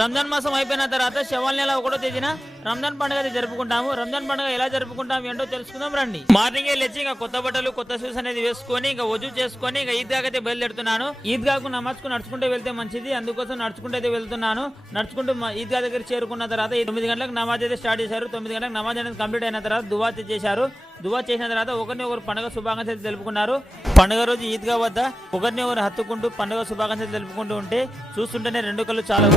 రంజాన్ మాసం అయిపోయిన తర్వాత శవాల్ నెల 1వ తేదీన రంజాన్ పండుగ అయితే జరుపుకుంటాము. రంజాన్ పండుగ ఎలా జరుపుకుంటాము ఏంటో తెలుసుకుందాం రండి. మార్నింగ్ లేచి ఇంకా కొత్త బట్టలు కొత్త షూస్ అనేది వేసుకొని ఇంకా వజూ చేసుకొని ఇంకా ఈద్గాకి అయితే బయలుదేరుతున్నాను. ఈద్గాకు నమాజ్కు నడుచుకుంటూ వెళ్తే మంచిది, అందుకోసం నడుచుకుంటూ అయితే వెళ్తున్నాను. నడుచుకుంటూ ఈద్గా దగ్గర చేరుకున్న తర్వాత 9 గంటలకు నమాజ్ అయితే స్టార్ట్ చేశారు. 9 గంటలకు నమాజ్ అనేది కంప్లీట్ అయిన తర్వాత దువా అయితే చేశారు. దువా చేసిన తర్వాత ఒకరిని ఒకరు పండుగ శుభాకాంక్షలు తెలుపుకున్నారు. పండుగ రోజు ఈద్గా వద్ద ఒకరిని ఒకరు హత్తుకుంటూ పండుగ శుభాకాంక్షలు తెలుపుకుంటూ ఉంటే చూస్తుంటేనే రెండు కళ్ళు చాలా